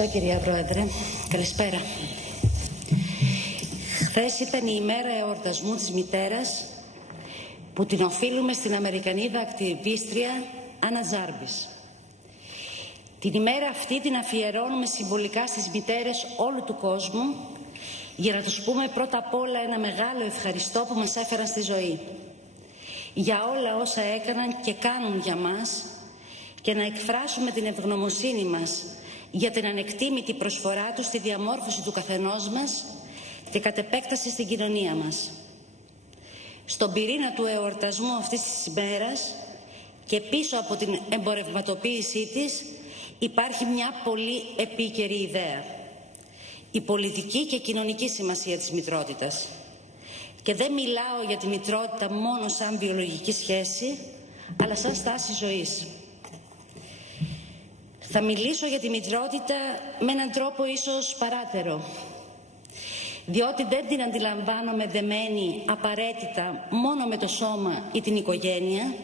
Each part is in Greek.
Ευχαριστώ, κυρία Πρόεδρε. Καλησπέρα. Χθες ήταν η ημέρα εορτασμού της μητέρας που την οφείλουμε στην Αμερικανίδα ακτιβίστρια Άννα Τζάρβις. Την ημέρα αυτή την αφιερώνουμε συμβολικά στις μητέρες όλου του κόσμου για να τους πούμε πρώτα απ' όλα ένα μεγάλο ευχαριστώ που μας έφεραν στη ζωή. Για όλα όσα έκαναν και κάνουν για μας και να εκφράσουμε την ευγνωμοσύνη μας για την ανεκτήμητη προσφορά τους στη διαμόρφωση του καθενός μας και κατ' επέκταση στην κοινωνία μας. Στον πυρήνα του εορτασμού αυτής της ημέρας και πίσω από την εμπορευματοποίησή της υπάρχει μια πολύ επίκαιρη ιδέα. Η πολιτική και κοινωνική σημασία της μητρότητας. Και δεν μιλάω για τη μητρότητα μόνο σαν βιολογική σχέση, αλλά σαν στάση ζωής. Θα μιλήσω για τη μητρότητα με έναν τρόπο ίσως παράτερο, διότι δεν την αντιλαμβάνομαι δεμένη απαραίτητα μόνο με το σώμα ή την οικογένεια,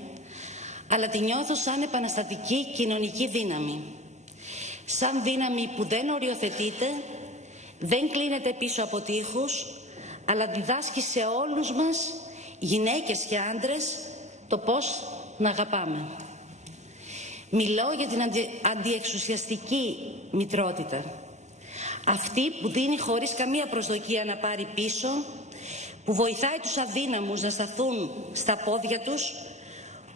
αλλά τη νιώθω σαν επαναστατική κοινωνική δύναμη. Σαν δύναμη που δεν οριοθετείται, δεν κλείνεται πίσω από τοίχους, αλλά διδάσκει σε όλους μας, γυναίκες και άντρες, το πώς να αγαπάμε. Μιλώ για την αντιεξουσιαστική μητρότητα. Αυτή που δίνει χωρίς καμία προσδοκία να πάρει πίσω, που βοηθάει τους αδύναμους να σταθούν στα πόδια τους,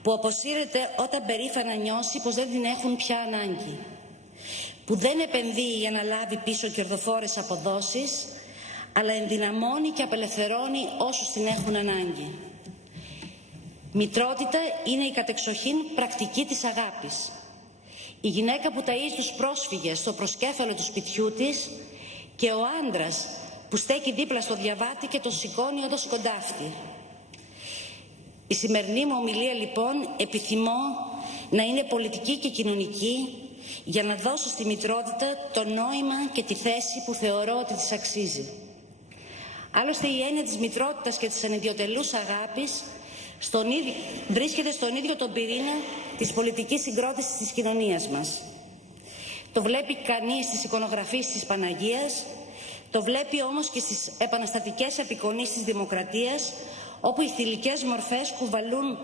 που αποσύρεται όταν περήφανα νιώσει πως δεν την έχουν πια ανάγκη, που δεν επενδύει για να λάβει πίσω κερδοφόρες αποδόσεις, αλλά ενδυναμώνει και απελευθερώνει όσους την έχουν ανάγκη. Μητρότητα είναι η κατεξοχήν πρακτική της αγάπης. Η γυναίκα που ταΐζει τους πρόσφυγες στο προσκέφαλο του σπιτιού της και ο άντρας που στέκει δίπλα στο διαβάτη και τον σηκώνει όταν σκοντάφτει. Η σημερινή μου ομιλία λοιπόν επιθυμώ να είναι πολιτική και κοινωνική για να δώσω στη μητρότητα το νόημα και τη θέση που θεωρώ ότι της αξίζει. Άλλωστε η έννοια της μητρότητας και της ανιδιοτελούς αγάπης βρίσκεται στον ίδιο τον πυρήνα της πολιτικής συγκρότησης της κοινωνίας μας. Το βλέπει κανείς στις εικονογραφίες της Παναγίας, το βλέπει όμως και στις επαναστατικές απεικονίσεις της δημοκρατίας, όπου οι θηλυκές μορφές κουβαλούν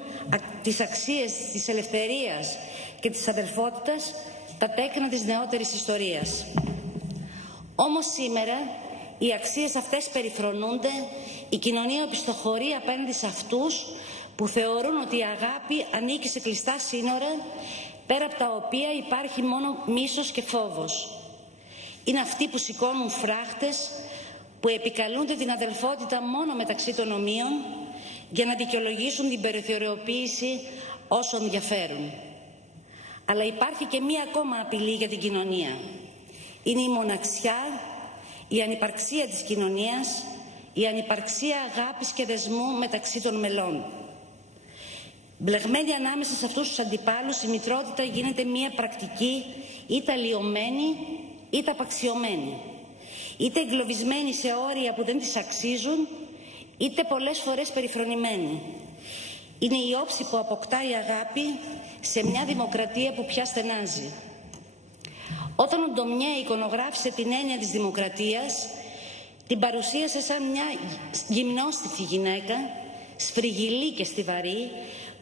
τις αξίες της ελευθερίας και της αδελφότητας, τα τέκνα της νεότερης ιστορίας. Όμως σήμερα οι αξίες αυτές περιφρονούνται, η κοινωνία οπισθοχωρεί απέναντι σε αυτούς που θεωρούν ότι η αγάπη ανήκει σε κλειστά σύνορα, πέρα από τα οποία υπάρχει μόνο μίσος και φόβος. Είναι αυτοί που σηκώνουν φράχτες, που επικαλούνται την αδελφότητα μόνο μεταξύ των ομοίων, για να δικαιολογήσουν την περιθωριοποίηση όσων διαφέρουν. Αλλά υπάρχει και μία ακόμα απειλή για την κοινωνία. Είναι η μοναξιά, η ανυπαρξία της κοινωνίας, η ανυπαρξία αγάπης και δεσμού μεταξύ των μελών. Μπλεγμένη ανάμεσα σε αυτούς τους αντιπάλους, η μητρότητα γίνεται μία πρακτική είτε αλλοιωμένη είτε απαξιωμένη, είτε εγκλωβισμένη σε όρια που δεν της αξίζουν, είτε πολλές φορές περιφρονημένη. Είναι η όψη που αποκτά η αγάπη σε μια δημοκρατία που πια στενάζει. Όταν ο Ντομιέ εικονογράφησε την έννοια της δημοκρατίας, την παρουσίασε σαν μια γυμνόστιθη γυναίκα, σφριγγυλή και στιβαρή,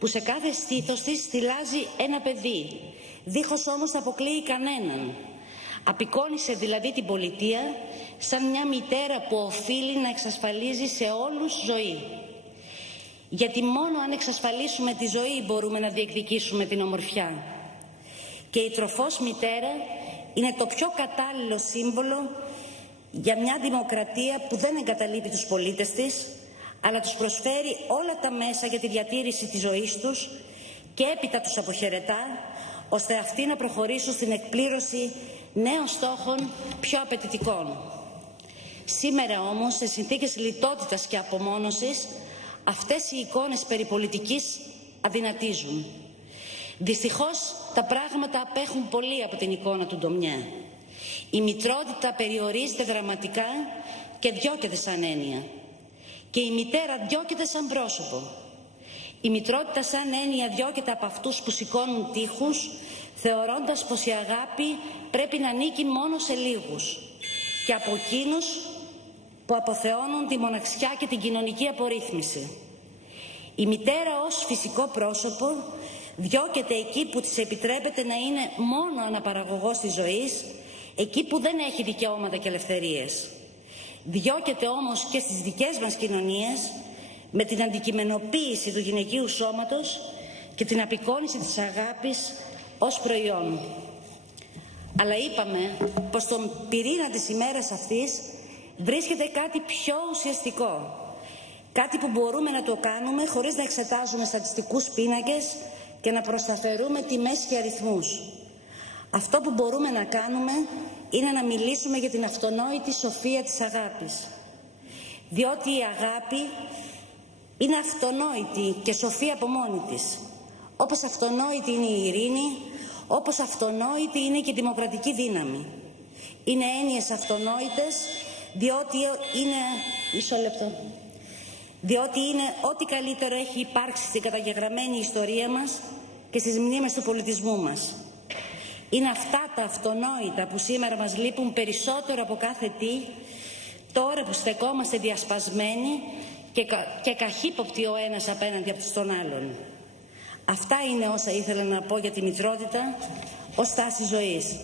που σε κάθε στήθος της στυλάζει ένα παιδί, δίχως όμως να αποκλείει κανέναν. Απεικόνισε δηλαδή την πολιτεία σαν μια μητέρα που οφείλει να εξασφαλίζει σε όλους ζωή. Γιατί μόνο αν εξασφαλίσουμε τη ζωή μπορούμε να διεκδικήσουμε την ομορφιά. Και η τροφός μητέρα είναι το πιο κατάλληλο σύμβολο για μια δημοκρατία που δεν εγκαταλείπει τους πολίτες της, αλλά τους προσφέρει όλα τα μέσα για τη διατήρηση της ζωής τους και έπειτα τους αποχαιρετά, ώστε αυτοί να προχωρήσουν στην εκπλήρωση νέων στόχων πιο απαιτητικών. Σήμερα όμως, σε συνθήκες λιτότητας και απομόνωσης, αυτές οι εικόνες περί πολιτικής αδυνατίζουν. Δυστυχώς τα πράγματα απέχουν πολύ από την εικόνα του Ντομιέ. Η μητρότητα περιορίζεται δραματικά και διώκεται σαν έννοια. Και η μητέρα διώκεται σαν πρόσωπο. Η μητρότητα σαν έννοια διώκεται από αυτούς που σηκώνουν τείχους, θεωρώντας πως η αγάπη πρέπει να ανήκει μόνο σε λίγους, και από εκείνους που αποθεώνουν τη μοναξιά και την κοινωνική απορρίθμιση. Η μητέρα ως φυσικό πρόσωπο διώκεται εκεί που της επιτρέπεται να είναι μόνο αναπαραγωγός της ζωής, εκεί που δεν έχει δικαιώματα και ελευθερίες. Διώκεται όμως και στις δικές μας κοινωνίες με την αντικειμενοποίηση του γυναικείου σώματος και την απεικόνιση της αγάπης ως προϊόν. Αλλά είπαμε πως στον πυρήνα της ημέρας αυτής βρίσκεται κάτι πιο ουσιαστικό. Κάτι που μπορούμε να το κάνουμε χωρίς να εξετάζουμε στατιστικούς πίνακες και να προσταφαιρούμε τιμές και αριθμούς. Αυτό που μπορούμε να κάνουμε είναι να μιλήσουμε για την αυτονόητη σοφία της αγάπης. Διότι η αγάπη είναι αυτονόητη και σοφή από μόνη της. Όπως αυτονόητη είναι η ειρήνη, όπως αυτονόητη είναι και η δημοκρατική δύναμη. Είναι έννοιες αυτονόητες, διότι είναι... Μισό λεπτό. Διότι είναι ό,τι καλύτερο έχει υπάρξει στην καταγεγραμμένη ιστορία μας και στις μνήμες του πολιτισμού μας. Είναι αυτά τα αυτονόητα που σήμερα μας λείπουν περισσότερο από κάθε τι, τώρα που στεκόμαστε διασπασμένοι και καχύποπτοι ο ένας απέναντι από τον άλλον. Αυτά είναι όσα ήθελα να πω για τη μητρότητα ως στάση ζωής.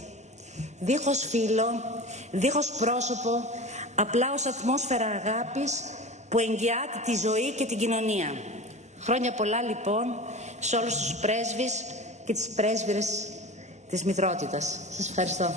Δίχως φύλο, δίχως πρόσωπο, απλά ως ατμόσφαιρα αγάπης που εγγυάται τη ζωή και την κοινωνία. Χρόνια πολλά λοιπόν σε όλους τους πρέσβεις και τις πρέσβυρες της μητρότητας. Σας ευχαριστώ.